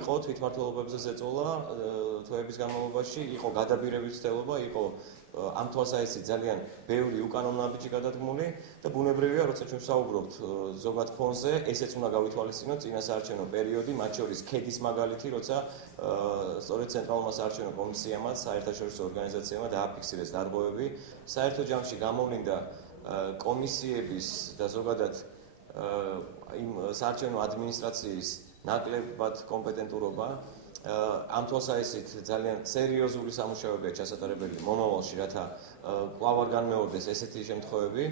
იყო თვითმმართველობებზე ზეწოლა თვეების განმავლობაში, იყო გადაბირების ცდელობა, იყო ამ თვალსაზრისით ძალიან ბევრი უკანონო ნაბიჯი გადადგმული და ბუნებრივია, როცა ჩვენ ვსაუბრობთ ზოგად ფონზე, ესეც უნდა გავითვალისწინოთ წინასაარჩევნო პერიოდი, მათ შორის ქედის მაგალითი, როცა სწორედ ცენტრალურმა საარჩევნო კომისიამაც, საერთაშორისო ორგანიზაციებმა დააფიქსირეს დარღვევები, საერთო ჯამში გამოვლინდა კომისიების და ზოგადად იმ საარჩევნო ადმინისტრაციის ნაკლებად კომპეტენტურობა ამ თვალსაზრისით ძალიან სერიოზული სამუშაოებია ჩასატარებელი მომავალში, რათა კვლავ არ განმეორდეს ესეთი შემთხვევები.